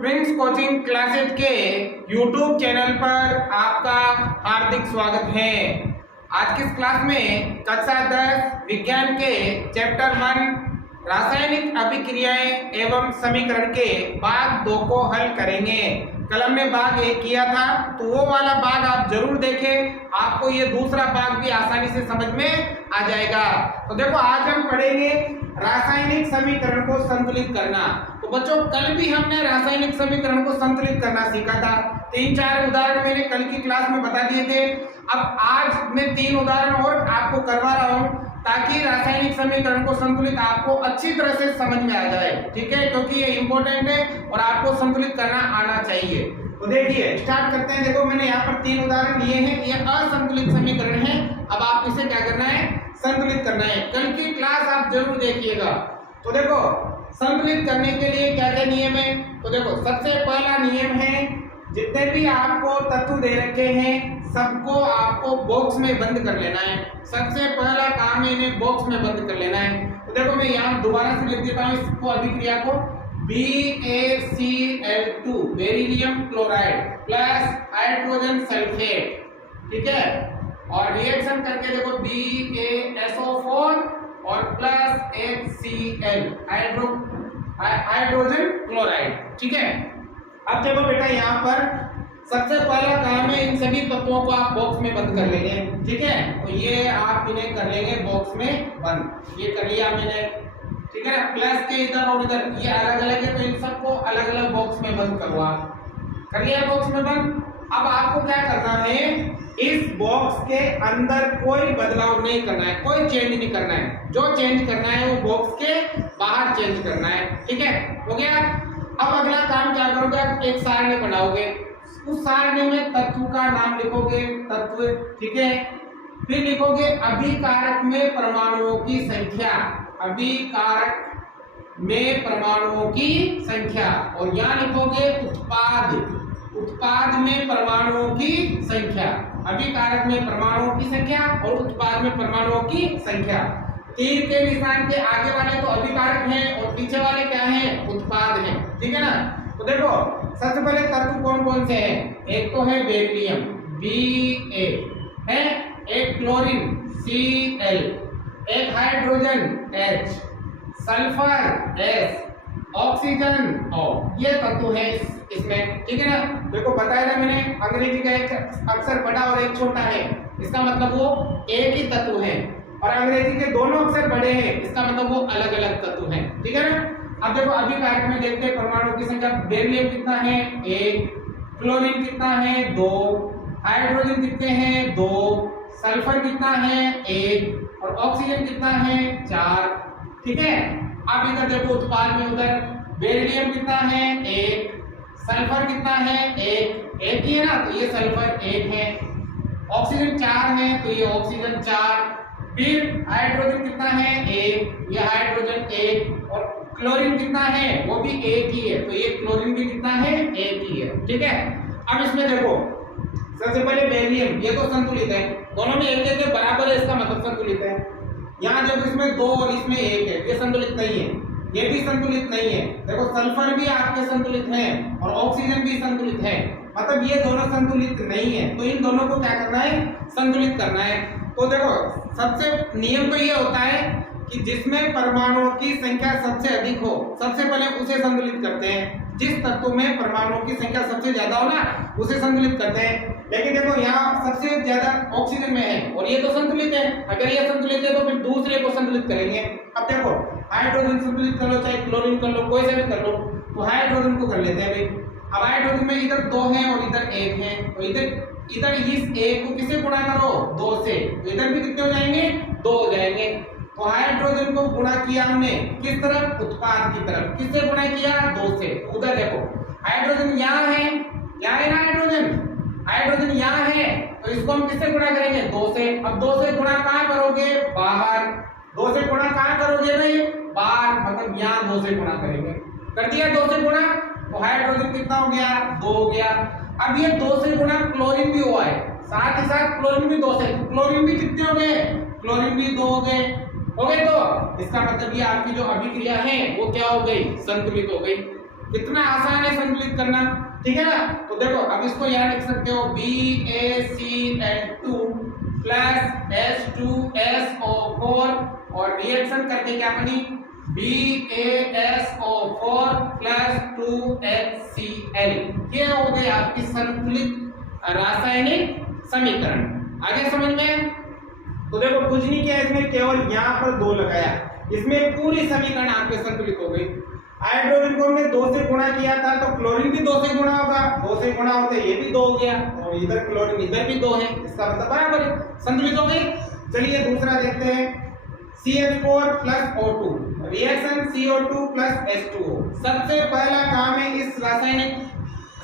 Prince coaching classes के YouTube channel पर आपका हार्दिक स्वागत है। आज की इस क्लास में कक्षा 10 विज्ञान के चैप्टर 1 रासायनिक अभिक्रियाएं एवं समीकरण के भाग 2 को हल करेंगे। कल हमने भाग 1 किया था, तो वो वाला भाग आप जरूर देखें, आपको ये दूसरा भाग भी आसानी से समझ में आ जाएगा। तो देखो, आज हम पढ़ेंगे रासायनिक समीकरण को संतुलित करना। तो बच्चों, कल भी हमने रासायनिक समीकरण को संतुलित करना सीखा था। 3-4 उदाहरण मैंने कल की क्लास में बता दिए थे। अब आज मैं 3 उदाहरण और आपको करवा रहा हूं, ताकि रासायनिक समीकरण को संतुलित आपको अच्छी तरह से समझ में आ जाए। ठीक है, क्योंकि ये इंपॉर्टेंट है और आपको संतुलित करना आना चाहिए। तो देखिए, स्टार्ट करते हैं। देखो, मैंने यहाँ पर 3 उदाहरण लिए हैं। ये असंतुलित समीकरण है। अब आप इसे क्या करना है, संतुलित करना है। कल की क्लास आप जरूर देखिएगा। तो देखो, संतुलित करने के लिए क्या क्या नियम है। तो देखो, सबसे पहला नियम है, जितने भी आपको तत्व दे रखे हैं सबको आपको बॉक्स में बंद कर लेना है। सबसे पहला काम है इन्हें बॉक्स में बंद कर लेना है। तो देखो, मैं यहाँ दोबारा से लिख देता हूँ इसको, अभिक्रिया को। BaCl2 beryllium chloride plus hydrogen sulphate, ठीक है, और रिएक्शन करके देखो BaSO4 और प्लस HCl हाइड्रोजन क्लोराइड। ठीक है, अब देखो बेटा, यहाँ पर सबसे पहला काम है, इन सभी तत्वों को आप बॉक्स में बंद कर लेंगे। ठीक है, तो ये आप इन्हें कर लेंगे बॉक्स में बंद। ये कर लिया मैंने, ठीक है ना। प्लस के इधर और इधर ये अलग अलग है, तो इन सबको अलग अलग बॉक्स में बंद करो। आप कर लिया बॉक्स में बंद। अब आपको क्या करना है, इस बॉक्स के अंदर कोई बदलाव नहीं करना है, कोई चेंज नहीं करना है। जो चेंज करना है वो बॉक्स के बाहर चेंज करना है। ठीक है, हो गया। अब अगला काम क्या करोगे, एक सारणी बनाओगे। उस सारणी में तत्व का नाम लिखोगे, तत्व, ठीक है। फिर लिखोगे अभिकारक में परमाणुओं की संख्या, अभिकारक में परमाणुओं की संख्या, और यहाँ लिखोगे उत्पाद, उत्पाद में परमाणुओं की संख्या। अभिकारक में परमाणुओं की संख्या और उत्पाद में परमाणुओं की संख्या। तीर के निशान के आगे वाले तो अभिकारक हैं और पीछे वाले क्या हैं, उत्पाद हैं। ठीक है ना। तो देखो, सबसे पहले तत्व कौन कौन से हैं। एक तो है बेरिलियम Ba है, एक क्लोरीन Cl, एक hydrogen H, sulphur S, oxygen O। ये तत्व है इसमें। ठीक है ना। देखो, बताया था मैंने, अंग्रेजी का एक अक्षर बड़ा और एक छोटा है, इसका मतलब वो एक ही तत्व है, और अंग्रेजी के दोनों अक्षर बड़े हैं, इसका मतलब वो अलग अलग तत्व हैं। ठीक है ना। अब देखो, अभिकारक में देखते हैं परमाणुओं की संख्या। बेरिलियम कितना है, 1, क्लोरीन कितना है, 2, हाइड्रोजन कितने हैं, 2, सल्फर कितना है, 1, और ऑक्सीजन कितना है, 4। ठीक है। अब इधर देखो, उत्पाद में उधर बेरिलियम कितना है, 1, सल्फर कितना है, 1 ही है ना, तो ये सल्फर 1 है। ऑक्सीजन 4 है, तो ये ऑक्सीजन 4। फिर हाइड्रोजन कितना है, 1, ये हाइड्रोजन 1, और क्लोरीन कितना है, वो भी 1 ही है, तो ये क्लोरीन भी कितना है, 1 ही है। ठीक है। अब इसमें देखो, सबसे पहले बेरिलियम, ये तो संतुलित है, दोनों में 1-1 है, बराबर है, इसका मतलब संतुलित है। यहाँ जब इसमें 2 और इसमें 1 है, ये संतुलित नहीं है, ये भी संतुलित नहीं है। देखो, सल्फर भी आपके संतुलित है और ऑक्सीजन भी संतुलित है, मतलब ये दोनों संतुलित नहीं है। तो इन दोनों को क्या करना है, संतुलित करना है। तो देखो, सबसे नियम तो ये होता है कि जिसमें परमाणुओं की संख्या सबसे अधिक हो, सबसे पहले उसे संतुलित करते हैं। जिस तत्व में परमाणुओं की संख्या सबसे ज्यादा हो ना, उसे संतुलित करते हैं। लेकिन देखो, यहाँ सबसे ज्यादा ऑक्सीजन में है और ये तो संतुलित है। अगर ये संतुलित है तो फिर दूसरे को संतुलित करेंगे। अब देखो, हाइड्रोजन संतुलित कर लो, चाहे क्लोरीन कर लो, कोई सा भी कर लो। तो हाइड्रोजन को कर लेते हैं भाई। अब हाइड्रोजन में इधर 2 है और इधर 1 है, तो इधर इस 1 को किससे गुणा करो, 2 से, तो इधर भी कितने हो जाएंगे, 2 हो जाएंगे। तो हाइड्रोजन को गुणा किया हमने किस तरफ, उत्पाद की तरफ। किससे गुणा किया, 2 से। उधर देखो, हाइड्रोजन यहाँ है, यहाँ है ना हाइड्रोजन यहाँ है, तो इसको हम किससे गुणा करेंगे, 2 से। अब 2 से गुणा कहाँ करोगे, बाहर। 2 से गुणा कहाँ करोगे भाई, बाहर, मतलब यहाँ 2 से गुणा करेंगे। कर दिया 2 से गुणा, तो हाइड्रोजन कितना हो गया, 2 हो गया। अब ये 2 से गुणा क्लोरीन भी हुआ है, साथ ही साथ क्लोरीन भी 2 से, क्लोरीन भी कितने हो गए, क्लोरीन भी 2 हो गए। तो इसका मतलब ये आपकी जो अभिक्रिया है वो क्या हो गई, संतुलित हो गई। कितना आसान है संतुलित करना, ठीक है ना। तो देखो अब इसको यहाँ लिख सकते हो BaCl2 प्लस H2SO4 और रिएक्शन करके क्या बनी BaSO4 प्लस 2HCl। ये हो गई आपकी संतुलित रासायनिक समीकरण। आगे समझ में। तो देखो कुछ नहीं किया इसमें, केवल यहाँ पर 2 लगाया, इसमें पूरी समीकरण आपके संतुलित हो गई। हाइड्रोजन को हमने 2 से गुणा किया था तो क्लोरीन भी 2 से गुणा होगा, 2 से गुणा होते ये भी 2 हो गया, और इधर क्लोरीन इधर भी 2 है, इसका मतलब बराबर है, संतुलित हो गई। चलिए दूसरा देखते हैं CH4 plus O2 reaction CO2 plus H2O। सबसे पहला काम है इस रासायनिक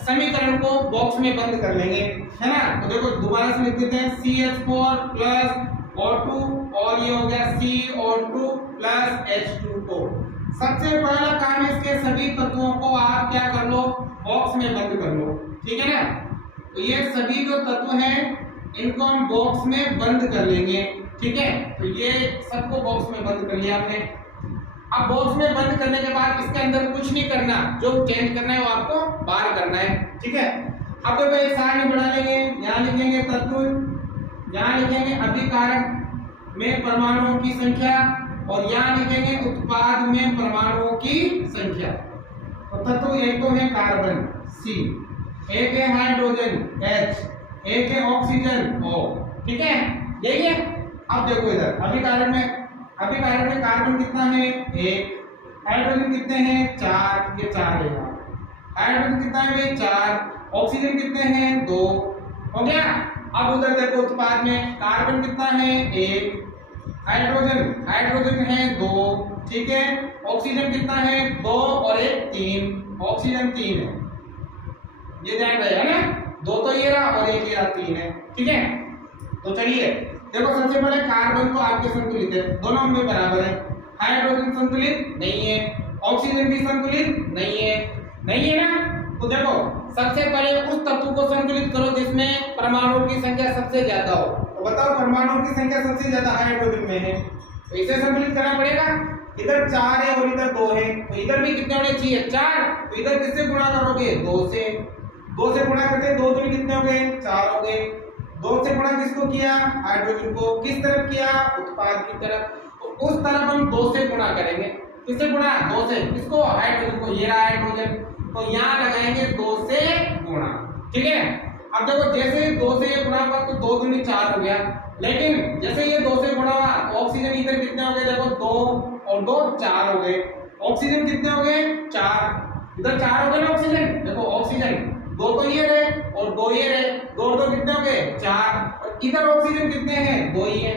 समीकरण को बॉक्स में बंद कर लेंगे, है ना। तो देखो दोबारा से लिख देते हैं CH4 प्लस O2 और ये हो गया CO2 प्लस H2O। सबसे पहला काम है इसके सभी तत्वों को आप क्या कर लो, बॉक्स में बंद कर लो, ठीक है ना। तो ये सभी जो तत्व हैं इनको हम बॉक्स में बंद कर लेंगे, ठीक है। तो ये सबको बॉक्स में बंद कर लिया हमने। अब बॉक्स में बंद करने के बाद इसके अंदर कुछ नहीं करना, जो चेंज करना है वो आपको बाहर करना है, ठीक है। अब देखो एक सारणी बना लेंगे, यहाँ लिखेंगे तत्व, यहाँ लिखेंगे अभिकारक में परमाणुओं की संख्या और यहाँ लिखेंगे उत्पाद में परमाणुओं की संख्या। तो तत्व एक तो है कार्बन C, एक है हाइड्रोजन H, एक है ऑक्सीजन O, ठीक है। देखिए अब देखो इधर अभिकारक में कार्बन कितना है 1, हाइड्रोजन कितने हैं 4, ये 4 है यहाँ, हाइड्रोजन कितना है 4, ऑक्सीजन कितने हैं 2, हो गया। अब उधर देखो उत्पाद में कार्बन कितना है 1, हाइड्रोजन है 2, ठीक है। ऑक्सीजन कितना है 2 और 1 3, ऑक्सीजन 3 है, ये ध्यान रहे है ना, 2 तो ये रहा और 1 ये रहा 3 है, ठीक है। तो चलिए देखो सबसे पहले कार्बन तो आपके संतुलित है, दोनों में बराबर है। हाइड्रोजन संतुलित नहीं है, ऑक्सीजन भी संतुलित नहीं है ना। तो देखो सबसे पहले उस तत्व को संतुलित करो जिसमें परमाणुओं की संख्या सबसे ज्यादा हो। तो बताओ परमाणुओं की संख्या सबसे ज्यादा हाइड्रोजन में है, तो इसे संतुलित करना पड़ेगा। इधर 4 है और इधर 2 है, तो इधर भी कितने होने चाहिए 4, तो इधर किससे गुणा करोगे 2 से गुणा करते हैं, 2 दूनी कितने हो गए 4 हो गए। 2 से गुणा किसको किया हाइड्रोजन को, किस तरफ किया उत्पाद की तरफ, तो उस तरफ हम 2 से गुणा करेंगे, किससे गुणा 2 से, किसको हाइड्रोजन को, ये रहा हाइड्रोजन, तो यहाँ लगाएंगे 2 से गुणा, ठीक है। अब देखो जैसे 2 से ये गुणा हुआ तो 2 दूनी 4 हो गया, लेकिन जैसे ये 2 से गुणा हुआ तो ऑक्सीजन इधर कितने हो गए, देखो 2 और 2 4 हो गए, ऑक्सीजन कितने हो गए 4, इधर 4 हो गए ना ऑक्सीजन, देखो ऑक्सीजन 2 तो ये रहे और 2 ये रहे, 2 और 2 कितने हो गए 4, और इधर ऑक्सीजन कितने हैं 2 ही है,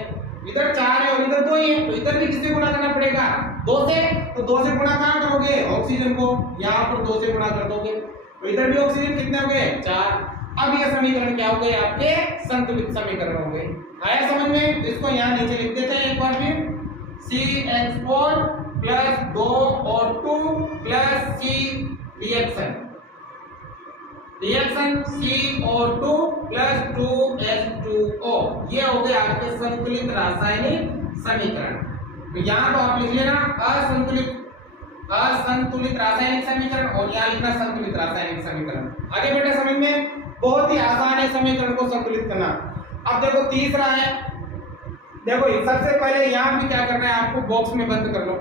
इधर 4 है और इधर 2 ही है, तो इधर भी किससे गुणा करना पड़ेगा 2 से, तो 2 से गुणा कहाँ करोगे ऑक्सीजन को, यहाँ पर 2 से गुणा कर दोगे, तो इधर भी ऑक्सीजन कितने हो गए 4। अब ये समीकरण क्या हो गए आपके संतुलित समीकरण हो गए, आया समझ में। इसको यहाँ नीचे लिख देते हैं एक बार फिर, CH4 प्लस 2 और 2 plus C reaction CO2 plus 2H2O, ये हो गए आपके संतुलित रासायनिक समीकरण। तो यहाँ तो आप लिख लेना असंतुलित रासायनिक समीकरण और यहाँ लिखना संतुलित रासायनिक समीकरण। आगे बेटा समझ में बहुत ही आसान है समीकरण को संतुलित करना। अब देखो तीसरा है, देखो सबसे पहले यहाँ भी क्या करना है आपको बॉक्स में बंद कर लो,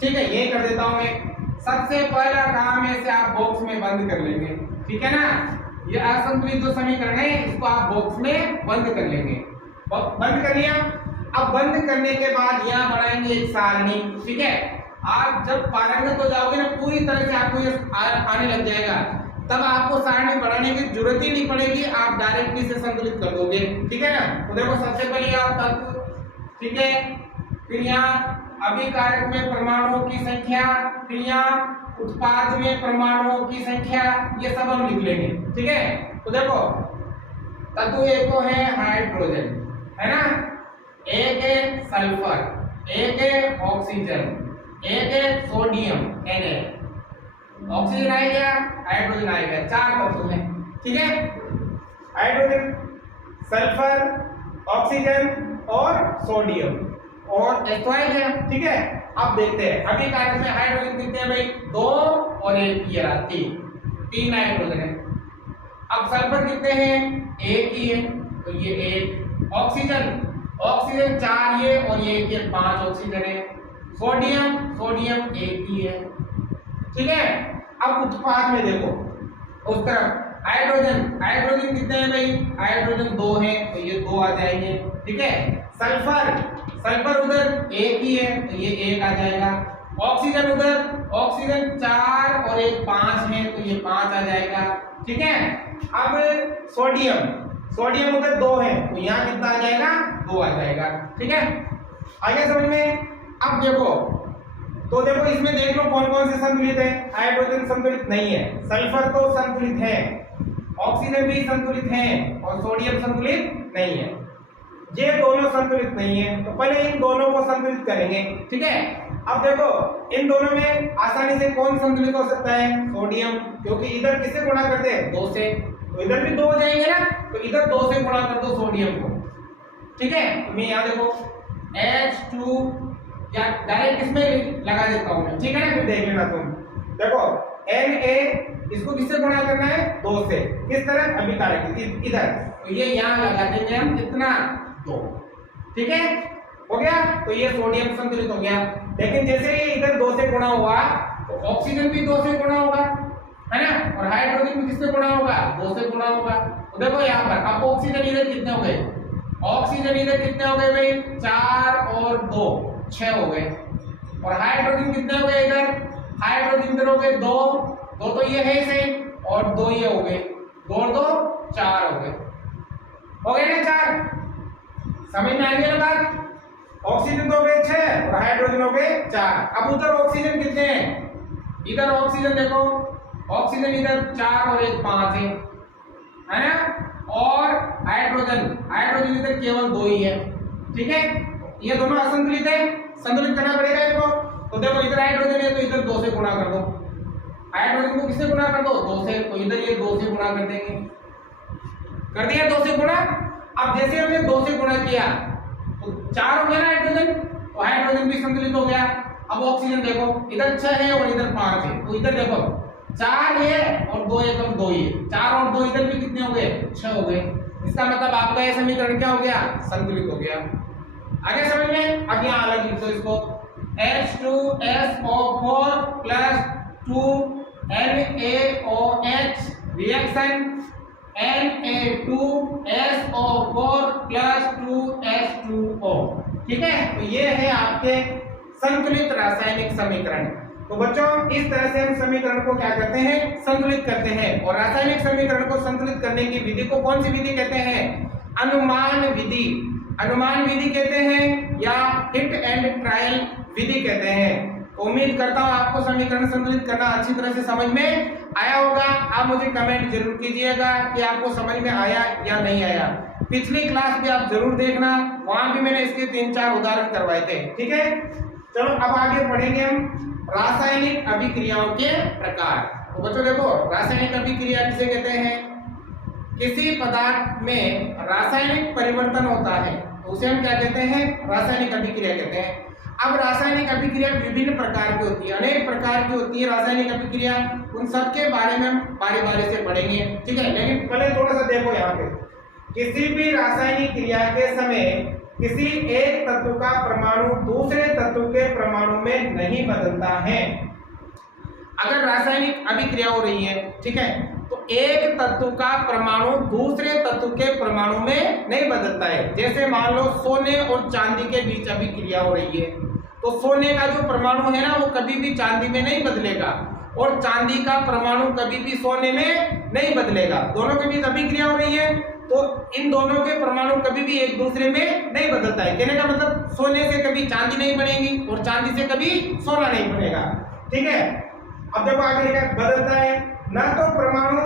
ठीक है। ये कर देता हूं मैं, सबसे पहला काम है इसे आप बॉक्स में बंद कर लेंगे, ठीक है ना। ये असंतुलित जो समीकरण है इसको आप बॉक्स में बंद कर लेंगे, बंद कर लिया। अब बंद करने के बाद यहाँ बनाएंगे एक सारणी, ठीक है। आप जब पारंगत हो जाओगे ना पूरी तरह से आपको ये आने लग जाएगा, तब आपको सारणी बढ़ाने की जरूरत ही नहीं पड़ेगी, आप डायरेक्टली से संतुलित कर दोगे, ठीक है ना। तो देखो सबसे पहले आप तत्व, ठीक है, फिर यहाँ अभिकारक में परमाणुओं की संख्या, फिर यहाँ उत्पाद में परमाणुओं की संख्या, ये सब हम लिख लेंगे, ठीक है। तो देखो तत्व एक तो है हाइड्रोजन, है ना, एक है सल्फर, एक है ऑक्सीजन, एक है सोडियम Na, ऑक्सीजन आएगा हाइड्रोजन आएगा, 4 तत्व हैं, ठीक है। हाइड्रोजन, सल्फर, ऑक्सीजन और सोडियम और H2 आएगा, ठीक है। अब देखते हैं अभिकारक में हाइड्रोजन कितने हैं भाई 2 और एक ये रहा 3, 3 नाइट्रोजन है। अब सल्फर कितने हैं? एक ही है, तो ये एक। ऑक्सीजन 4 ये और ये 5 ऑक्सीजन है। सोडियम एक ही है, ठीक है। अब उत्पाद में देखो उस तरफ हाइड्रोजन कितने हैं भाई? हाइड्रोजन 2 है, तो ये 2 आ जाएंगे, ठीक है। सल्फर उधर एक ही है, तो ये 1 आ जाएगा। ऑक्सीजन 4 और एक 5 है, तो ये 5 आ जाएगा, ठीक है। अब सोडियम उधर 2 है, तो यहाँ कितना आ जाएगा? 2 आ जाएगा, ठीक है। आगे समझ में। अब देखो इसमें देख लो कौन कौन से संतुलित है। हाइड्रोजन संतुलित नहीं है, सल्फर तो संतुलित है, ऑक्सीजन भी संतुलित है और सोडियम संतुलित नहीं है। ये दोनों संतुलित नहीं है, तो पहले इन दोनों को संतुलित करेंगे, ठीक है। अब देखो इन दोनों में आसानी से कौन संतुलित हो सकता है? सोडियम, क्योंकि इधर किससे गुणा करते हैं? 2 से, तो इधर भी 2 हो जाएंगे ना, तो इधर 2 से गुणा कर दो सोडियम को, ठीक है। तो मैं यहाँ देखो H2 या डायरेक्ट इसमें लगा देता हूं मैं, ठीक है ना, फिर देख लेना तुम। देखो Na इसको किससे गुणा करना है? 2 से। किस तरह? अभिकारक इधर, तो ये यहाँ लगा देंगे हम, कितना? 2, ठीक है, हो गया। तो ये सोडियम संतुलित हो गया। लेकिन जैसे ये इधर 2 से गुणा हुआ, तो ऑक्सीजन भी 2 से गुणा होगा, है ना, और हाइड्रोजन भी किससे गुणा होगा? 2 से गुणा होगा। तो देखो यहाँ पर अब ऑक्सीजन इधर कितने हो गए? ऑक्सीजन इधर कितने हो गए भाई? 4 और 2 6 हो गए। और हाइड्रोजन कितने हो गए इधर? हाइड्रोजन इधर हो गए 2 तो ये है सही, और 2 ये हो गए, 2 और 2 4 हो गए, ना 4? समझ में आ गया ना बात? ऑक्सीजन तो हो गए 6 और हाइड्रोजन हो गए 4। अब उधर ऑक्सीजन कितने हैं? इधर ऑक्सीजन देखो, ऑक्सीजन इधर 4 और एक 5 है ना, और हाइड्रोजन इधर केवल 2 ही है, ठीक है। ये दोनों असंतुलित है, संतुलित करना पड़ेगा इनको। तो देखो इधर हाइड्रोजन है, तो इधर 2 से गुणा कर दो। हाइड्रोजन को किससे गुणा कर दो? 2 से, तो इधर ये 2 से गुणा कर देंगे, कर दिया 2 से गुणा। अब जैसे हमने 2 से गुणा किया तो 4 हो गया ना हाइड्रोजन, तो हाइड्रोजन भी संतुलित हो गया। अब ऑक्सीजन देखो इधर 6 है और इधर 5 है, तो इधर देखो 4 है और 2 एकम 2 ही है, 4 और 2 इधर भी कितने हो गए? 6 हो गए। इसका मतलब आपका ये समीकरण क्या हो गया? संतुलित हो गया। आगे समझ में। अब यहाँ अलग लिख दो इसको, H2SO4 plus 2NaOH reaction Na2SO4 plus 2H2O, ठीक है। तो ये है आपके संतुलित रासायनिक समीकरण। तो बच्चों इस तरह से हम समीकरण को क्या करते हैं? संतुलित करते हैं। और रासायनिक समीकरण को संतुलित करने की विधि को कौन सी विधि कहते हैं? अनुमान विधि। अनुमान विधि कहते हैं या हिट एंड ट्रायल विधि कहते हैं। तो उम्मीद करता हूं आपको समीकरण संतुलित करना अच्छी तरह से समझ में आया होगा। आप मुझे कमेंट जरूर कीजिएगा कि आपको समझ में आया या नहीं आया। पिछली क्लास भी आप जरूर देखना, वहां भी मैंने इसके 3-4 उदाहरण करवाए थे, ठीक है। चलो अब आगे पढ़ेंगे हम रासायनिक अभिक्रियाओं के प्रकार। तो बच्चों देखो रासायनिक अभिक्रिया किसे कहते हैं? किसी पदार्थ में रासायनिक परिवर्तन होता है तो उसे हम क्या कहते हैं? रासायनिक अभिक्रिया कहते हैं। अब रासायनिक अभिक्रिया विभिन्न प्रकार की होती है, अनेक प्रकार की होती है रासायनिक अभिक्रिया। उन सब के बारे में हम बारी-बारी से पढ़ेंगे, ठीक है। लेकिन पहले थोड़ा सा देखो यहाँ पे, किसी भी रासायनिक क्रिया के समय किसी एक तत्व का परमाणु दूसरे तत्व के परमाणु में नहीं बदलता है। अगर रासायनिक अभिक्रिया हो रही है, ठीक है, तो एक तत्व का परमाणु दूसरे तत्व के परमाणु में नहीं बदलता है। जैसे मान लो सोने और चांदी के बीच अभिक्रिया हो रही है, तो सोने का जो परमाणु है ना वो कभी भी चांदी में नहीं बदलेगा और चांदी का परमाणु कभी भी सोने में नहीं बदलेगा। दोनों के बीच अभिक्रिया हो रही है तो इन दोनों के परमाणु कभी भी एक दूसरे में नहीं बदलता है। कहने का मतलब सोने से कभी चांदी नहीं बनेगी और चांदी से कभी सोना नहीं बनेगा, ठीक है। अब देखो आगे क्या बदलता है, ना तो परमाणु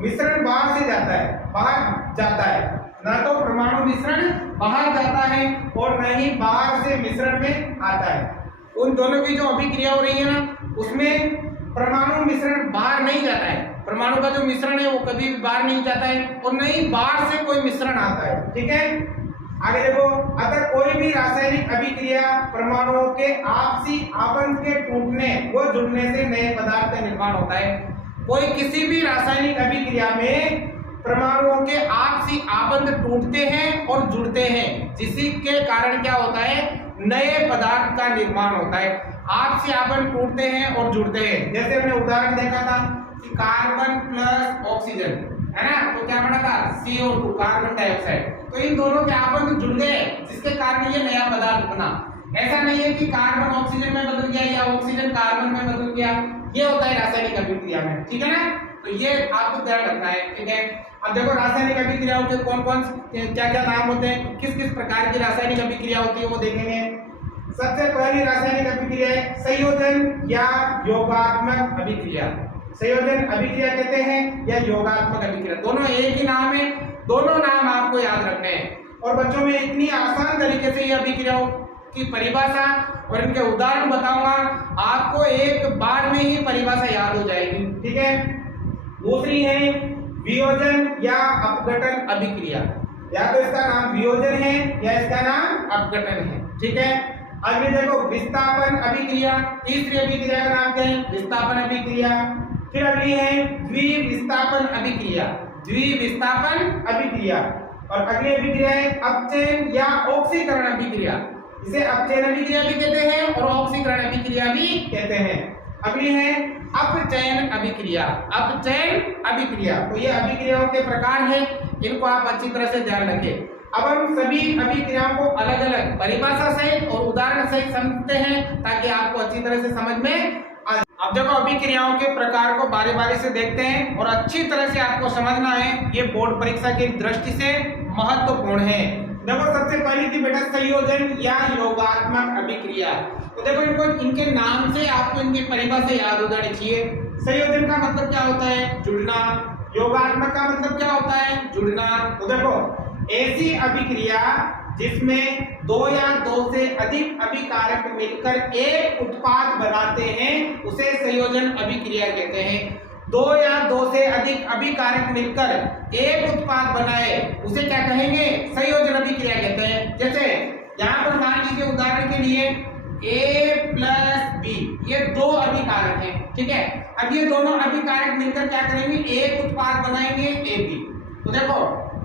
मिश्रण बाहर से जाता है, बाहर जाता है, ना तो परमाणु मिश्रण बाहर जाता है और न ही बाहर से मिश्रण में आता है। उन दोनों की जो अभिक्रिया हो रही है ना उसमें परमाणु मिश्रण बाहर नहीं जाता है। परमाणु का जो मिश्रण है वो कभी भी बाहर नहीं जाता है और न ही बाहर से कोई मिश्रण आता है, ठीक है। आगे देखो, अगर कोई भी रासायनिक अभिक्रिया परमाणुओं के आपसी आबंध के टूटने व जुड़ने से नए पदार्थ का निर्माण होता है। कोई किसी भी रासायनिक अभिक्रिया में परमाणुओं के आपसी आबंध टूटते हैं और जुड़ते हैं, जिसी के कारण क्या होता है, नए पदार्थ का निर्माण होता है। आपसी आबंध टूटते हैं और जुड़ते हैं, जैसे हमने उदाहरण देखा था कि कार्बन प्लस ऑक्सीजन, है ना, तो क्या बना था, CO2 कार्बन डाइऑक्साइड। तो इन दोनों के आबंध जुड़ गए, जिसके कारण ये नया पदार्थ बना। ऐसा नहीं है कि कार्बन ऑक्सीजन में बदल गया या ऑक्सीजन कार्बन में बदल गया, ये होता है रासायनिक अभिक्रिया में, ठीक है ना। तो ये आपको ध्यान रखना है, ठीक है। अब देखो रासायनिक अभिक्रियाओं के कौन कौन क्या क्या नाम होते हैं, किस किस प्रकार की रासायनिक अभिक्रिया होती है वो देखेंगे। सबसे पहली रासायनिक अभिक्रिया है संयोजन या योगात्मक अभिक्रिया। संयोजन अभिक्रिया कहते हैं या योगात्मक अभिक्रिया, दोनों एक ही नाम है, दोनों नाम आपको याद रखने हैं। और बच्चों में इतनी आसान तरीके से ये अभिक्रियाओं की परिभाषा और इनके उदाहरण बताऊंगा, आपको एक बार में ही परिभाषा याद हो जाएगी, ठीक है। दूसरी है वियोजन या अपघटन अभिक्रिया, या तो इसका नाम वियोजन है या इसका नाम अपघटन है, ठीक है। अगली देखो विस्थापन अभिक्रिया, तीसरी अभिक्रिया का नाम क्या है, विस्थापन अभिक्रिया। फिर अगली है द्विविस्थापन अभिक्रिया, द्विविस्थापन अभिक्रिया। और अगली अभिक्रिया है अपचयन या ऑक्सीकरण अभिक्रिया, इसे अपचयन अभिक्रिया भी कहते हैं और ऑक्सीकरण अभिक्रिया भी कहते हैं। अगली है अपचयन अभिक्रिया, अपचयन अभिक्रिया। तो ये अभिक्रियाओं के प्रकार है, इनको आप अच्छी तरह से ध्यान रखें। अब हम सभी अभिक्रियाओं को अलग अलग परिभाषा सहित और उदाहरण सहित समझते हैं, ताकि आपको अच्छी तरह से समझ में आ जाए। अब देखो अभिक्रियाओं के प्रकार को बारी बारी से देखते हैं और अच्छी तरह से आपको समझना है, ये बोर्ड परीक्षा की दृष्टि से महत्वपूर्ण है। देखो सबसे पहली थी बेटा संयोजन या योगात्मक अभिक्रिया। तो देखो इनको इनके नाम से आपको इनकी परिभाषा याद हो जानी चाहिए। संयोजन का मतलब क्या होता है, जुड़ना। योगात्मक का मतलब क्या होता है, जुड़ना। तो देखो ऐसी अभिक्रिया जिसमें दो या दो से अधिक अभिकारक मिलकर एक उत्पाद बनाते हैं, उसे संयोजन अभिक्रिया कहते हैं। दो या दो से अधिक अभिकारक मिलकर एक उत्पाद बनाए, उसे क्या कहेंगे, संयोजन अभिक्रिया कहते हैं। जैसे यहाँ पर मान लीजिए उदाहरण के लिए A प्लस B, ये दो अभिकारक हैं, ठीक है। अब ये दोनों अभिकारक मिलकर क्या करेंगे, एक उत्पाद बनाएंगे AB। तो देखो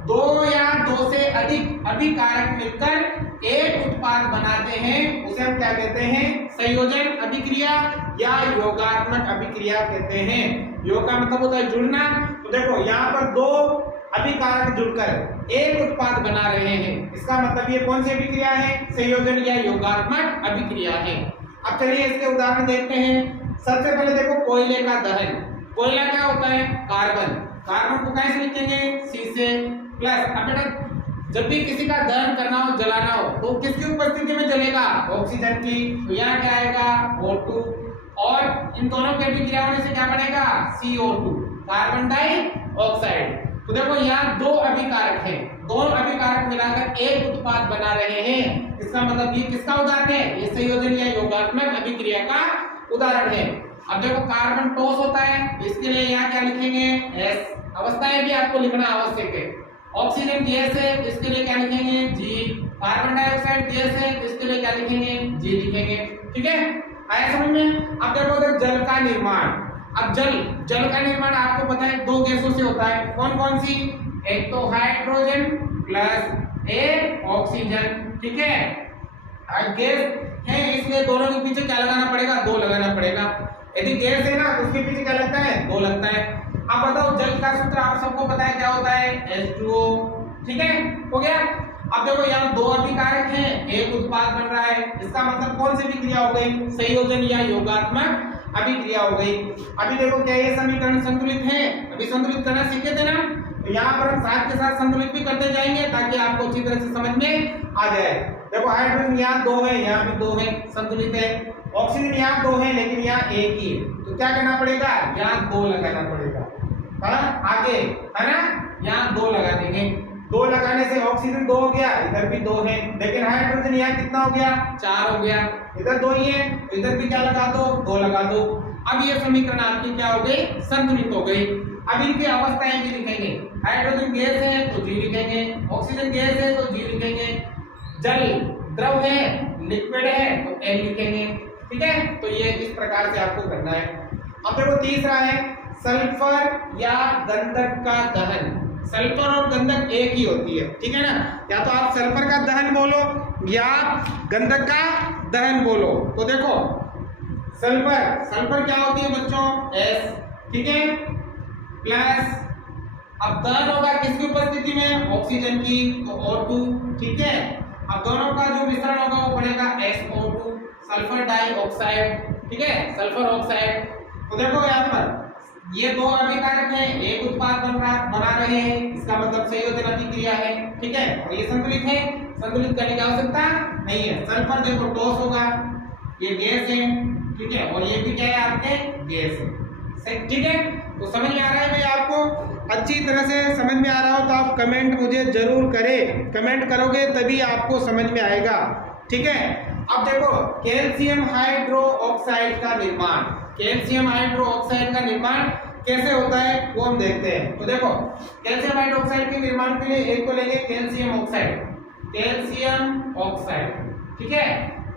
दो या दो से अधिक अभिकारक मिलकर एक उत्पाद बनाते हैं, उसे हम क्या कहते हैं, संयोजन अभिक्रिया या योगात्मक अभिक्रिया कहते हैं। योग का मतलब होता है जुड़ना। तो देखो यहाँ पर दो अभिकारक जुड़कर एक उत्पाद बना रहे हैं, इसका मतलब ये कौन सी अभिक्रिया है, संयोजन या योगात्मक अभिक्रिया है। अब चलिए इसके उदाहरण देखते हैं। सबसे पहले देखो कोयले का दहन। कोयला क्या होता है, कार्बन। कार्बन को कैसे लिखेंगे, C से प्लस। अब बेटा जब भी किसी का दहन करना हो, जलाना हो, तो किसकी उपस्थिति में जलेगा, ऑक्सीजन की। तो यहाँ क्या आएगा, O2। और इन दोनों के अभिक्रिया होने से क्या बनेगा, CO2 कार्बन डाइऑक्साइड। तो देखो यहाँ दो अभिकारक हैं, दोनों अभिकारक मिलाकर एक उत्पाद बना रहे हैं, इसका मतलब ये किसका उदाहरण है, ये संयोजन या योगात्मक अभिक्रिया का उदाहरण है। अब देखो कार्बन ठोस होता है, इसके लिए यहाँ क्या लिखेंगे, S। अवस्थाएं भी आपको लिखना आवश्यक है। ऑक्सीजन गैस है, इसके लिए क्या लिखेंगे, G। कार्बन डाइऑक्साइड गैस है, इसके लिए क्या लिखेंगे, G लिखेंगे, ठीक है। आया समझ में। अब देखो उधर जल का निर्माण। अब जल का निर्माण आपको पता है दो गैसों से होता है, कौन कौन सी, एक तो हाइड्रोजन प्लस एक ऑक्सीजन, ठीक है। गैस है इसलिए दोनों के पीछे क्या लगाना पड़ेगा, दो लगाना पड़ेगा। यदि गैस है ना तो उसके पीछे क्या लगता है, दो लगता है। अब बताओ जल का सूत्र आप सबको पता है क्या होता है, H2O, ठीक है, हो गया। अब देखो यहाँ दो अभिकारक हैं, एक उत्पाद बन रहा है, इसका मतलब कौन सी अभिक्रिया हो गई, संयोजन या योगात्मक अभिक्रिया हो गई। अभी देखो क्या ये समीकरण संतुलित है, अभी संतुलित करना सीखे थे ना, तो यहाँ पर हम साथ के साथ संतुलित भी करते जाएंगे ताकि आपको अच्छी तरह से समझ में आ जाए। देखो हाइड्रोजन यहाँ दो है, यहाँ भी दो है, संतुलित है। ऑक्सीजन यहाँ दो है लेकिन यहाँ एक ही है, तो क्या करना पड़ेगा, यहाँ दो लगाना पड़ेगा। आगे है ना, यहाँ दो लगा देंगे। दो लगाने से ऑक्सीजन दो हो गया, इधर भी दो है, लेकिन हाइड्रोजन यहाँ कितना हो गया, चार हो गया। इधर दो ही है, इधर भी क्या लगा दो, दो लगा दो। अब ये समीकरण आपकी क्या हो गई, संतुलित हो गई। अब इनकी अवस्थाएं भी लिखेंगे, हाइड्रोजन गैस है तो जी लिखेंगे, ऑक्सीजन गैस है तो जी लिखेंगे, जल द्रव है लिक्विड है तो एल लिखेंगे। ठीक है, तो ये इस प्रकार से आपको करना है। अब देखो तीसरा है सल्फर या गंधक का दहन। सल्फर और गंधक एक ही होती है, ठीक है ना, या तो आप सल्फर का दहन बोलो या गंधक का दहन बोलो। तो देखो सल्फर क्या होती है बच्चों, एस, ठीक है, प्लस अब दहन होगा किसकी उपस्थिति में, ऑक्सीजन की, तो O2, ठीक है। अब दोनों का जो मिश्रण होगा वो बनेगा SO2, सल्फर डाइऑक्साइड, ठीक है, सल्फर ऑक्साइड। तो देखो यहाँ पर ये दो अभिकारक हैं, एक उत्पाद बना रहे हैं, इसका मतलब संयोजन अभिक्रिया है, ठीक है, और ये संतुलित है, संतुलित करने की आवश्यकता नहीं है। सल्फर देखो टॉस होगा, ये गैस है, ठीक है, और ये भी क्या है आपके गैस है, ठीक है। तो समझ में आ रहा है भाई आपको, अच्छी तरह से समझ में आ रहा हो तो आप कमेंट मुझे जरूर करें, कमेंट करोगे तभी आपको समझ में आएगा, ठीक है। अब देखो कैल्शियम हाइड्रोक्साइड का निर्माण, कैल्शियम हाइड्रोक्साइड का निर्माण कैसे होता है वो हम देखते हैं। तो देखो कैल्शियम हाइड्रोक्साइड के निर्माण के लिए एक को लेंगे कैल्शियम ऑक्साइड, कैल्शियम ऑक्साइड, ठीक है,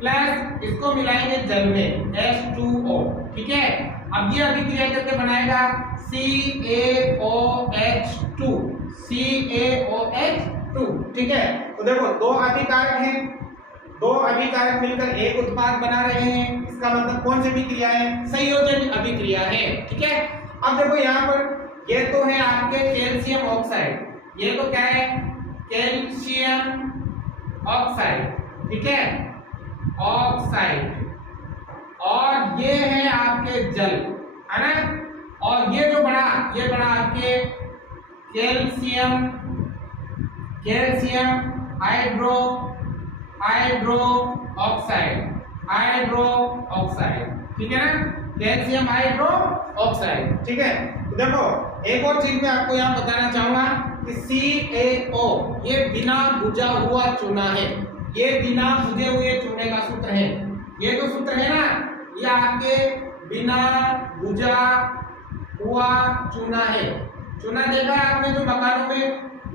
प्लस इसको मिलाएंगे जल में H2O, ठीक है। अब ये अभिक्रिया करके बनाएगा CaOH2, CaOH2, ठीक है। तो देखो दो अभिकारक हैं, दो अभिकारक मिलकर एक उत्पाद बना रहे हैं, इसका मतलब कौन सी अभिक्रिया है, संयोजन अभिक्रिया है, ठीक है। अब देखो यहाँ पर ये तो है आपके कैल्शियम ऑक्साइड, ये तो क्या है कैल्शियम ऑक्साइड, ठीक है, ऑक्साइड, और ये है आपके जल, है ना, और ये जो बड़ा आपके कैल्शियम हाइड्रो ऑक्साइड, ठीक है ना, कैल्शियम हाइड्रो ऑक्साइड, ठीक है। तो देखो एक और चीज मैं आपको यहाँ बताना चाहूंगा कि CaO ये बिना बुझा हुआ चूना है, ये बिना बुझे हुए चूने का सूत्र है, ये जो सूत्र है ना ये आपके बिना बुझा हुआ चूना है। चूना देखा है आपने जो मकानों में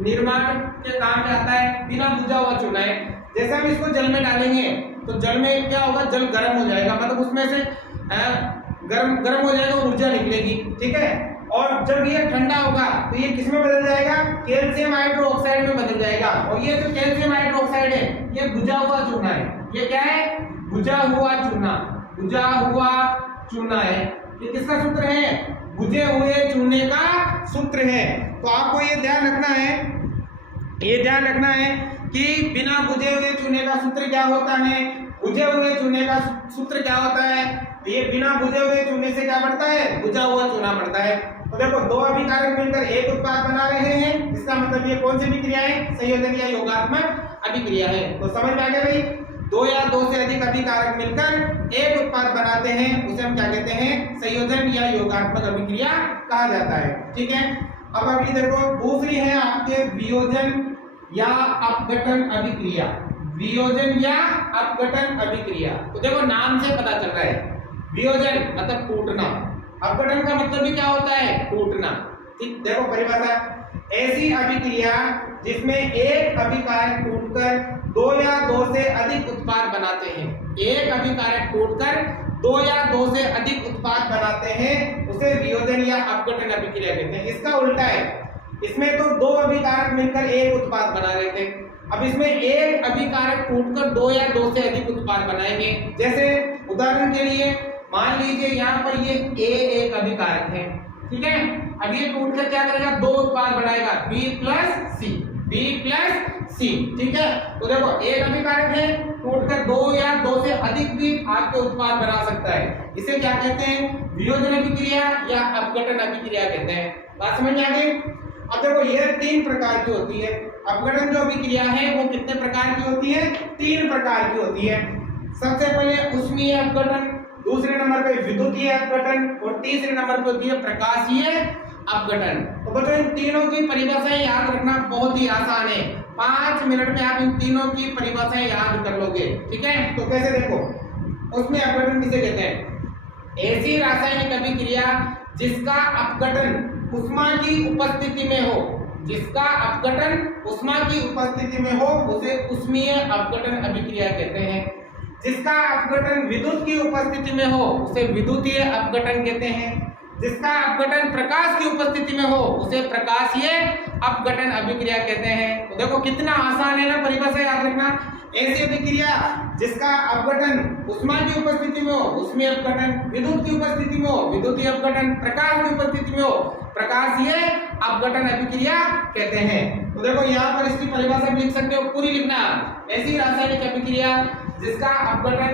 निर्माण के काम में आता है, बिना बुझा हुआ चूना है। जैसे हम इसको जल में डालेंगे तो जल में क्या होगा, जल गर्म हो जाएगा, मतलब उसमें से गर्म हो जाएगा, ऊर्जा निकलेगी, ठीक है। और जब ये ठंडा होगा तो ये किस में बदल जाएगा, कैल्शियम हाइड्रोक्साइड में बदल जाएगा। और ये जो कैल्शियम हाइड्रोक्साइड है ये बुझा हुआ चूना है, ये क्या है, बुझा हुआ चूना है। ये किसका सूत्र है, बुझे हुए चूने का सूत्र है। तो आपको ये ध्यान रखना है कि बिना बुझे हुए चूने का सूत्र क्या होता है, बुझे हुए चूने का सूत्र क्या होता है, तो ये बिना बुझे हुए चूने से क्या बढ़ता है, बुझा हुआ चूना बढ़ता है। तो देखो दो अभिकारक मिलकर एक उत्पाद बना रहे हैं, इसका मतलब ये कौन सी अभिक्रिया है, संयोजन या योगात्मक अभिक्रिया है। तो समझ में आ गया भाई, दो या दो से अधिक अभिकारक मिलकर एक उत्पाद बनाते हैं, उसे हम क्या कहते हैं, संयोजन या योगात्मक अभिक्रिया कहा जाता है, ठीक है। अब अगली देखो दूसरी है आपके वियोजन या अपघटन अभिक्रिया, वियोजन या अपघटन अभिक्रिया। तो देखो नाम से पता चल रहा है, वियोजन मतलब टूटना, अपघटन का मतलब भी क्या होता है, टूटना, ठीक। देखो परिभाषा, ऐसी अभिक्रिया जिसमें एक अभिकारक टूटकर दो या दो से अधिक उत्पाद बनाते हैं, एक अभिकारक टूटकर दो या दो से अधिक उत्पाद बनाते हैं, उसे वियोजन या अपघटन अभिक्रिया कहते हैं। इसका उल्टा है, इसमें तो दो अभिकारक मिलकर एक उत्पाद बना रहे थे, अब इसमें एक अभिकारक टूटकर दो या दो से अधिक उत्पाद बनाएंगे। जैसे उदाहरण के लिए मान लीजिए यहाँ पर ये एक अभिकारक है, ठीक है, अब ये टूटकर क्या करेगा, दो उत्पाद बनाएगा B प्लस C, ठीक है। तो देखो एक अभिकारक है, टूटकर दो या दो से अधिक भी आपके उत्पाद बना सकता है, इसे क्या कहते हैं, वियोजन अभिक्रिया या अपघटन अभिक्रिया कहते हैं। बात समझ में आ गई। अब देखो ये तीन प्रकार की होती है, अपघटन जो अभिक्रिया है वो कितने प्रकार की होती है, तीन प्रकार की होती है। सबसे पहले ऊष्मीय अपघटन, दूसरे नंबर पे विद्युतीय अपघटन, और तीसरे नंबर पे होती है प्रकाशीय अपघटन। तो बच्चों इन तीनों की परिभाषाएं याद रखना बहुत ही आसान है, 5 मिनट में आप इन तीनों की परिभाषाएं याद कर लोगे, ठीक है। तो कैसे देखो, उसमें अपघटन किसे कहते हैं, ऐसी रासायनिक अभिक्रिया जिसका अपघटन उष्मा की उपस्थिति में हो, जिसका अपघटन उष्मा की उपस्थिति में हो उसे उष्मीय अपघटन अभिक्रिया कहते हैं। जिसका अपघटन विद्युत की उपस्थिति में हो उसे विद्युतीय अपघटन कहते हैं। जिसका अपघटन प्रकाश की उपस्थिति में हो उसे प्रकाशीय अपघटन अभिक्रिया कहते हैं। तो देखो कितना आसान है ना, परिभाषा याद रखना। ऐसी अभिक्रिया जिसका अपघटन उष्मा की उपस्थिति में हो उष्मीय अपघटन, विद्युत की उपस्थिति में हो विद्युतीय अपघटन, प्रकाश की उपस्थिति में हो प्रकाशीय अपघटन अभिक्रिया कहते हैं। तो देखो यहाँ पर इसकी परिभाषा लिख सकते हो, पूरी लिखना। ऐसी रासायनिक अभिक्रिया जिसका अपघटन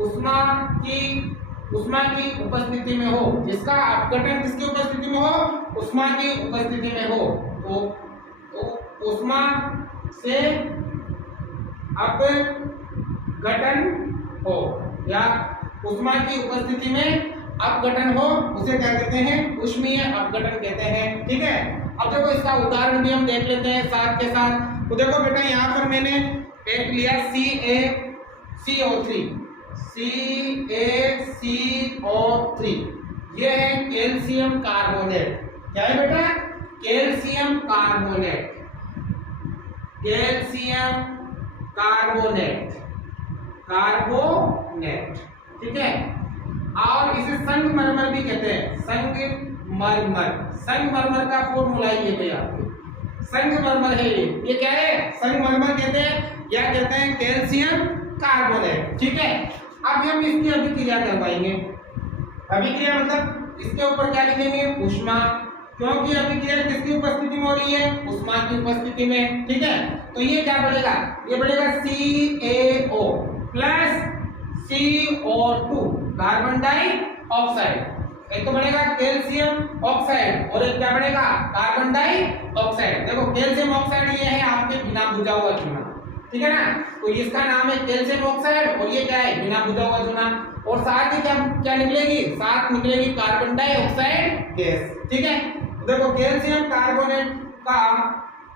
उष्मा की उपस्थिति में हो, जिसका अपघटन किसकी उपस्थिति में हो, उष्मा की उपस्थिति में हो, तो उष्मा से अपघटन हो या उष्मा की उपस्थिति में अपघटन हो उसे क्या कहते हैं, उष्मीय अपघटन कहते हैं। ठीक है, अब देखो इसका उदाहरण भी हम देख लेते हैं साथ के साथ। तो देखो बेटा यहाँ पर मैंने एक लिया CaCO3, ये है कैल्शियम कार्बोनेट। क्या है बेटा, कैल्शियम कार्बोनेट, कार्बोनेट। ठीक है, और इसे संगमरमर भी कहते हैं, संगमरमर का फॉर्मूला ये भैया संगमरमर है। ये क्या है, संगमरमर कहते हैं या कहते हैं कैल्शियम कार्बोनेट। ठीक है, अब हम इसकी अभिक्रिया करवाएंगे। अभिक्रिया मतलब इसके ऊपर क्या लिखेंगे, उष्मा, क्योंकि अभिक्रिया किसकी उपस्थिति में हो रही है, उष्मा की उपस्थिति में। ठीक है, तो ये क्या बढ़ेगा, ये बढ़ेगा CaO plus CO2 carbon dioxide. एक तो बढ़ेगा कैल्शियम ऑक्साइड और एक क्या बढ़ेगा, कार्बन डाइऑक्साइड। देखो कैल्शियम ऑक्साइड ये है आपके बिना बुझा हुआ चूना, ठीक है ना, तो इसका नाम है कैल्शियम ऑक्साइड और ये क्या है, बिना बुझा हुआ चूना। और साथ ही क्या निकलेगी, साथ निकलेगी कार्बन डाइऑक्साइड गैस। ठीक है, देखो कैल्शियम कार्बोनेट का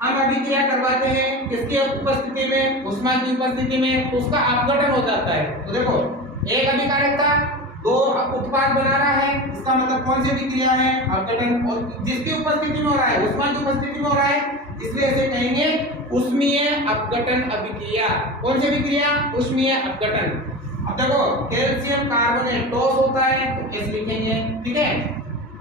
हम अभिक्रिया करवाते हैं किसकी उपस्थिति में, उष्मा की उपस्थिति में, तो उसका अपघटन हो जाता है। तो देखो एक अभिकारक था, दो उत्पाद बना रहा है, इसका मतलब कौन सी अभिक्रिया है, अपघटन, और जिसकी उपस्थिति में हो रहा है, उष्मा की उपस्थिति में हो रहा है, इसलिए इसे कहेंगे उष्मीय अपघटन अभिक्रिया। कौन सी अभिक्रिया, उष्मीय अपघटन। अब देखो कैल्शियम कार्बोनेट टॉस होता है तो एस लिखेंगे। ठीक है,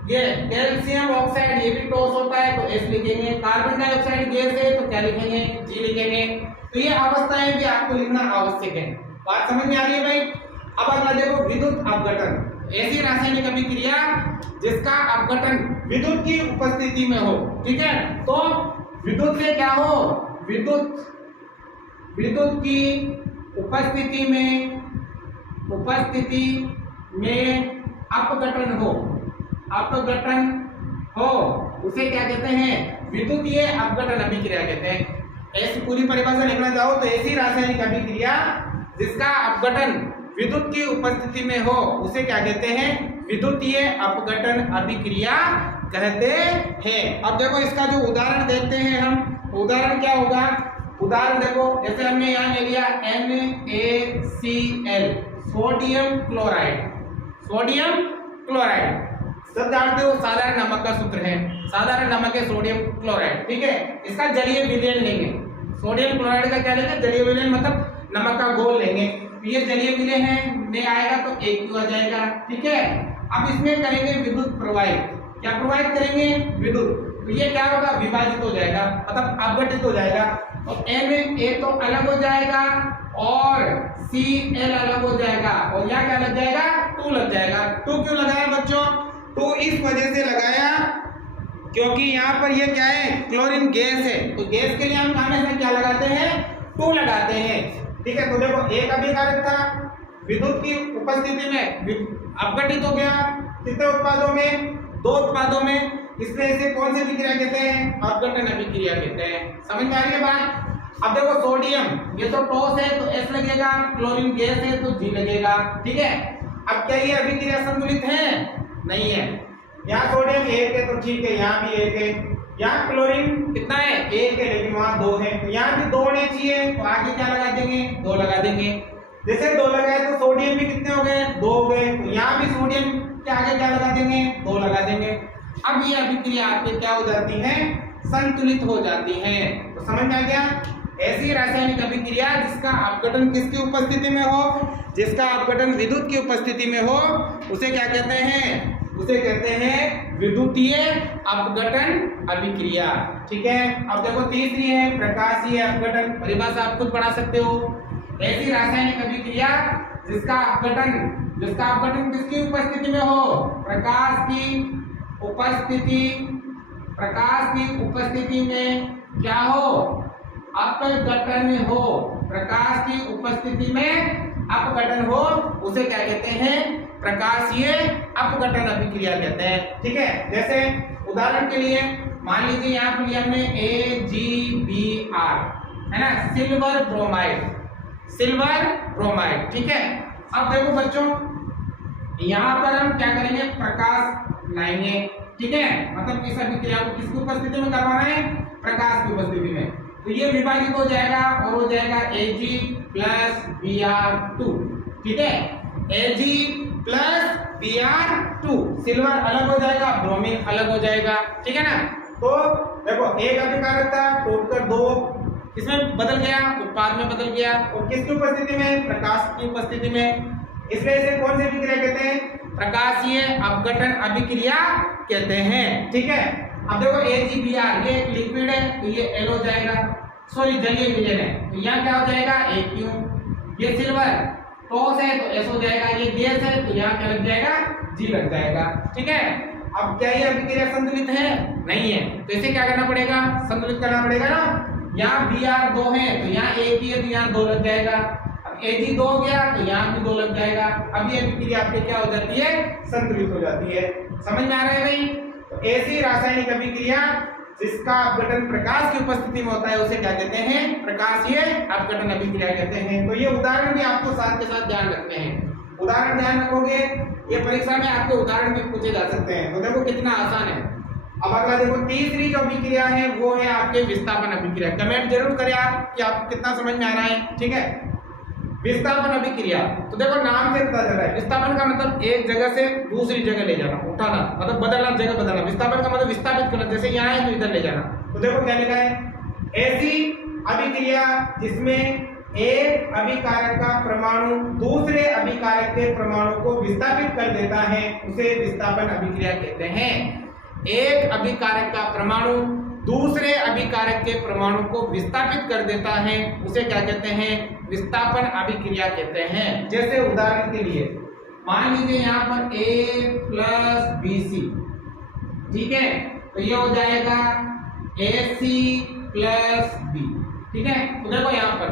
ये कैल्शियम ऑक्साइड ये भी टॉस होता है तो एस लिखेंगे। कार्बन डाइऑक्साइड गैस है तो क्या लिखेंगे, जी लिखेंगे। तो ये अवस्थाएं भी आपको लिखना आवश्यक है। बात समझ में आ रही है भाई। अब अगला देखो विद्युत अपघटन, ऐसी रासायनिक अभिक्रिया जिसका अपघटन विद्युत की उपस्थिति में हो। ठीक है, तो विद्युत में क्या हो, विद्युत की उपस्थिति में अपघटन हो उसे क्या कहते हैं, विद्युतीय अपघटन अभिक्रिया कहते हैं। ऐसी पूरी परिभाषा लिखना चाहो तो ऐसी रासायनिक अभिक्रिया जिसका अपघटन विद्युत की उपस्थिति में हो उसे क्या कहते हैं, विद्युतीय अपघटन अभिक्रिया कहते हैं। अब देखो इसका जो उदाहरण देखते हैं हम, उदाहरण क्या होगा, उदाहरण देखो जैसे हमने यहाँ ले लिया NaCl सोडियम क्लोराइड, सब जानते हो साधारण नमक का सूत्र है, साधारण नमक है सोडियम क्लोराइड। ठीक है, इसका जलीय विलयन लेंगे, सोडियम क्लोराइड का क्या लेंगे, जलीय विलयन मतलब नमक का घोल लेंगे। ये जलीय विलय है में आएगा तो AQ आ जाएगा। ठीक है, अब इसमें करेंगे विद्युत प्रवाहित, क्या प्रवाहित करेंगे, विद्युत, तो ये क्या होगा, विभाजित हो जाएगा मतलब अपघटित हो जाएगा। और Na तो अलग हो जाएगा और Cl अलग हो जाएगा और यहाँ क्या लग जाएगा, 2 लग जाएगा। 2 क्यों लगाया बच्चों, 2 इस वजह से लगाया क्योंकि यहाँ पर ये क्या है, क्लोरीन गैस है, तो गैस के लिए हम हमेशा क्या लगाते हैं, 2 लगाते हैं। ठीक है, तो देखो एक अभिकारक था, विद्युत की उपस्थिति में अपघटित हो गया, कितने उत्पादों में, 2 उत्पादों में, इसलिए इसे कौन सी अभिक्रिया कहते हैं, अपघटन अभिक्रिया कहते हैं। समझ में आ रही है बात। अब देखो सोडियम ये तो टॉस है तो S लगेगा, क्लोरीन गैस है तो G लगेगा। ठीक है, अब क्या ये अभिक्रिया संतुलित है, नहीं है। यहाँ सोडियम 1 है तो ठीक है, यहाँ भी 1 है, यहाँ क्लोरीन कितना है, 1 है, लेकिन वहाँ 2 है, तो यहाँ भी 2 होने चाहिए, तो आगे क्या लगा देंगे, 2 लगा देंगे। जैसे 2 लगाए तो सोडियम भी कितने हो गए, 2 हो गए, तो यहाँ भी सोडियम के आगे क्या लगा देंगे, 2 लगा देंगे। अब ये अभिक्रिया आपके क्या हो जाती है, संतुलित हो जाती है। तो समझ में आ गया, ऐसी रासायनिक अभिक्रिया जिसका अपघटन किसकी उपस्थिति में हो, जिसका अपघटन विद्युत की उपस्थिति में हो, उसे क्या कहते हैं, उसे कहते हैं विद्युतीय अपघटन अभिक्रिया। ठीक है, अब देखो तीसरी है प्रकाशीय अपघटन, परिभाषा आप खुद पढ़ा सकते हो। ऐसी रासायनिक अभिक्रिया जिसका अपघटन किसकी उपस्थिति में हो, प्रकाश की उपस्थिति में क्या हो, अपघटन हो, प्रकाश की उपस्थिति में अपघटन हो, उसे क्या कहते हैं, प्रकाशीय अपघटन अभिक्रिया कहते हैं। ठीक है, जैसे उदाहरण के लिए मान लीजिए यहाँ पर लिया हमने AgBr, है ना, सिल्वर ब्रोमाइड। ठीक है, अब देखो बच्चों यहाँ पर हम क्या करेंगे, प्रकाश लाएंगे। ठीक है, मतलब इस अभिक्रिया को किसकी उपस्थिति में करवाना है, प्रकाश की उपस्थिति में। तो ये विभाजित हो जाएगा और हो जाएगा Ag प्लस Br2। ठीक है, Ag प्लस Br2, सिल्वर अलग हो जाएगा, ब्रोमीन अलग हो जाएगा। ठीक है ना, तो देखो एक अभिकारक था, टूटकर 2 इसमें बदल गया, उत्पाद में बदल गया, और किसकी उपस्थिति में, प्रकाश की उपस्थिति में। इसलिए इसे कौन सी अभिक्रिया कहते हैं, प्रकाशीय अपघटन अभिक्रिया कहते हैं। ठीक है, अब देखो AgBr ये एक लिक्विड है, तो ये L हो जाएगा, सॉरी जलीय विलयन है, तो यहाँ क्या हो जाएगा Aq। ये सिल्वर टॉस है तो S हो जाएगा, ये गैस है तो यहाँ क्या लग जाएगा, G लग जाएगा। ठीक है, अब क्या ये अभिक्रिया संतुलित है, नहीं है, तो इसे क्या करना पड़ेगा, संतुलित करना पड़ेगा ना। यहाँ Br 2 है तो यहाँ एक ही है तो यहाँ 2 लग जाएगा, अब Ag 2 हो गया तो यहाँ भी 2 लग जाएगा। अब ये अभिक्रिया आपकी क्या हो जाती है, संतुलित हो जाती है। समझ में आ रहा है भाई। तो ऐसी रासायनिक अभिक्रिया जिसका अपघटन प्रकाश की उपस्थिति में होता है उसे क्या कहते हैं, प्रकाशीय अपघटन अभिक्रिया कहते हैं। तो ये उदाहरण भी आपको साथ के साथ ध्यान रखते हैं, उदाहरण ध्यान रखोगे, ये परीक्षा में आपके उदाहरण भी पूछे जा सकते हैं। तो देखो कितना आसान है। अब अगला देखो तीसरी जो अभिक्रिया है वो है आपके विस्थापन अभिक्रिया। कमेंट जरूर करें आप कि आपको कितना समझ में आ रहा है। ठीक है, विस्थापन अभिक्रिया, तो देखो नाम से पता चल रहा है, विस्थापन का मतलब एक जगह से दूसरी जगह ले जाना, उठाना, मतलब बदलना, जगह बदलना। विस्थापन का मतलब विस्थापित करना, जैसे यहाँ है तो इधर ले जाना। तो देखो क्या लिखा है, ऐसी अभिक्रिया जिसमें एक अभिकारक का परमाणु दूसरे अभिकारक के परमाणु को विस्थापित कर देता है उसे विस्थापन अभिक्रिया कहते हैं। एक अभिकारक का परमाणु दूसरे अभिकारक के परमाणु को विस्थापित कर देता है उसे क्या कहते हैं, विस्थापन अभिक्रिया कहते हैं। जैसे उदाहरण के लिए मान लीजिए यहाँ पर A प्लस BC, ठीक है, तो ये हो जाएगा AC प्लस B। ठीक है, तो देखो यहाँ पर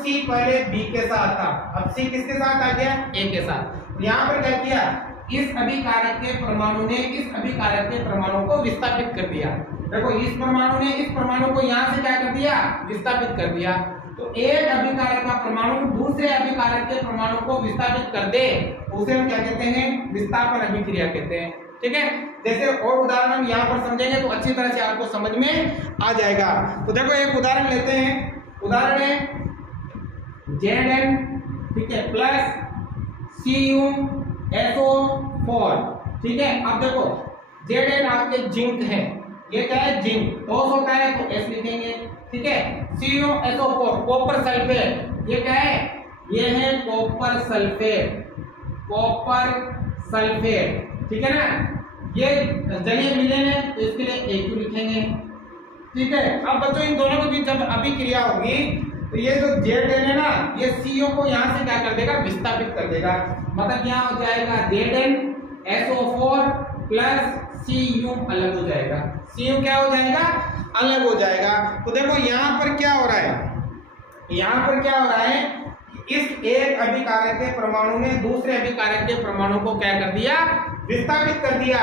C पहले B के साथ था, अब C किसके साथ आ गया, A के साथ। यहाँ पर क्या किया, इस अभिकारक के परमाणु ने इस अभिकारक के परमाणु को विस्थापित कर दिया। देखो इस परमाणु ने इस परमाणु को यहाँ से क्या कर दिया, विस्थापित कर दिया। तो एक अभिकारक का परमाणु दूसरे अभिकारक के परमाणु को विस्थापित कर दे उसे हम क्या कहते हैं, विस्थापन अभिक्रिया कहते हैं। ठीक है, जैसे और उदाहरण हम यहाँ पर समझेंगे तो अच्छी तरह से आपको समझ में आ जाएगा। तो देखो एक उदाहरण लेते हैं, उदाहरण है Zn, ठीक है, प्लस CuSO4। ठीक है, अब देखो Zn आपके जिंक है, ये क्या है, जिंक, टॉस होता है तो S लिखेंगे। ठीक है, CuSO4 कॉपर सल्फेट, ये क्या है, ये है कॉपर सल्फेट। ठीक है ना, ये जलीय विलयन है तो इसके लिए Aq लिखेंगे। ठीक है, अब बच्चों इन दोनों के बीच जब अभिक्रिया होगी तो ये जो Zn है ना, ये CO को यहाँ से क्या कर देगा, विस्थापित कर देगा। मतलब यहाँ हो जाएगा ZnSO4 प्लस Cu अलग हो जाएगा, Cu क्या हो जाएगा, अलग हो जाएगा। तो देखो यहाँ पर क्या हो रहा है, यहाँ पर क्या हो रहा है, इस एक अभिकारक के परमाणु ने दूसरे अभिकारक के परमाणु को क्या कर दिया, विस्थापित कर दिया।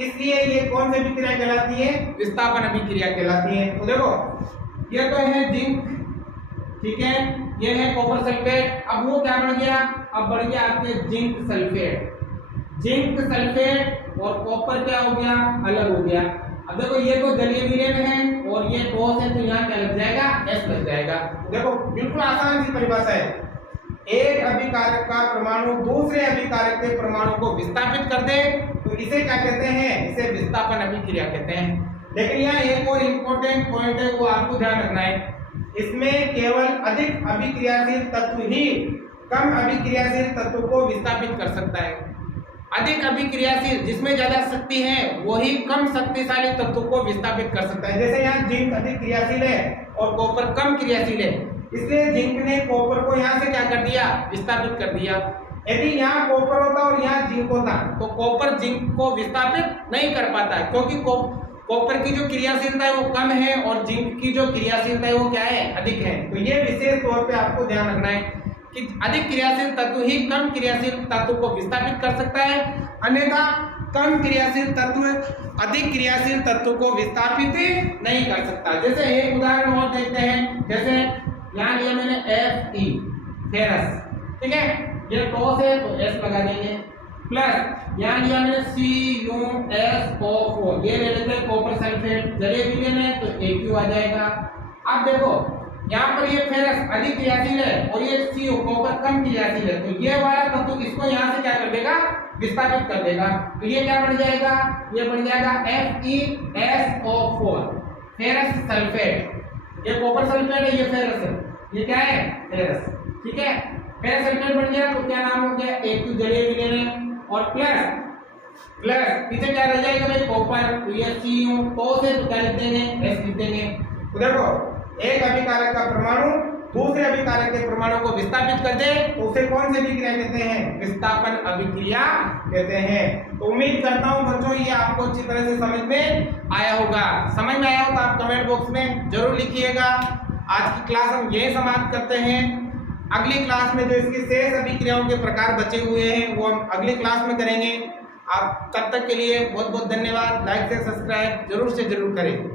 इसलिए ये कौन सी अभिक्रिया कहलाती है, विस्थापन अभिक्रिया कहलाती है। तो देखो ये तो है जिंक, ठीक है, ये है कॉपर सल्फेट, अब वो क्या बढ़ गया, अब बढ़ गया आपके जिंक सल्फेट और कॉपर क्या हो गया, अलग हो गया। अब देखो ये तो जलीय विलयन है और ये टॉस है तो यहाँ क्या लग जाएगा, S लग जाएगा। देखो बिल्कुल आसान सी परिभाषा है, एक अभिकारक का परमाणु दूसरे अभिकारक के परमाणु को विस्थापित कर दे तो इसे क्या कहते हैं? इसे विस्थापन अभिक्रिया कहते हैं। लेकिन यहाँ एक और इम्पोर्टेंट पॉइंट है, वो आपको ध्यान रखना है। इसमें केवल अधिक अभिक्रियाशील तत्व ही कम अभिक्रियाशील तत्व को विस्थापित कर सकता है। अधिक अभिक्रियाशील, जिसमें ज्यादा शक्ति है, वही कम शक्तिशाली तत्व को विस्थापित कर सकता है। जैसे यहाँ जिंक अधिक क्रियाशील है और कॉपर कम क्रियाशील है, इसलिए जिंक ने कॉपर को यहाँ से क्या कर दिया? विस्थापित कर दिया। यदि यहाँ कॉपर होता और यहाँ जिंक होता तो कॉपर जिंक को विस्थापित नहीं कर पाता, क्योंकि कॉपर की जो क्रियाशीलता है वो कम है और जिंक की जो क्रियाशीलता है वो क्या है? अधिक है। तो ये विशेष तौर पे आपको ध्यान रखना है कि अधिक क्रियाशील तत्व ही कम क्रियाशील तत्व को विस्थापित कर सकता है, अन्यथा कम क्रियाशील तत्व अधिक क्रियाशील तत्व को विस्थापित नहीं कर सकता। जैसे एक उदाहरण और देखते हैं, जैसे यहाँ लिया मैंने Fe फेरस, ठीक है, ये टॉस है तो S लगा देंगे, प्लस यहाँ लिया मैंने CuSO4, ये ले लेते हैं कॉपर सल्फेट, जरिए विलयन है तो Aq आ जाएगा। अब देखो यहाँ पर ये फेरस अधिक क्रियाशील है और ये CO कॉपर कम क्रियाशील है, तो ये वाला तत्व इसको यहाँ से क्या कर देगा? विस्थापित कर देगा। तो ये क्या बन जाएगा? ये बन जाएगा FeSO4 फेरस सल्फेट। ये कॉपर सल्फेट है, ये फेरस है, ये क्या है? फेरस, ठीक है। फेरस सल्फेट बन गया तो क्या नाम हो गया? Aq जलिए विलयन है और प्लस पीछे क्या रह जाएगा भाई? कॉपर, तो ये Cu टॉस है तो क्या लिख देंगे? S लिख देंगे। तो देखो एक अभिकारक का परमाणु दूसरे अभिकारक के परमाणु को विस्थापित कर दे तो उसे कौन सी अभिक्रिया कहते हैं? विस्थापन अभिक्रिया कहते हैं। तो उम्मीद करता हूं बच्चों ये आपको अच्छी तरह से समझ में आया होगा। समझ में आया हो तो आप कमेंट बॉक्स में जरूर लिखिएगा। आज की क्लास हम यही समाप्त करते हैं। अगली क्लास में जो इसकी शेष अभिक्रियाओं के प्रकार बचे हुए हैं वो हम अगली क्लास में करेंगे। आप तब तक के लिए बहुत बहुत धन्यवाद। लाइक से सब्सक्राइब जरूर से जरूर करें।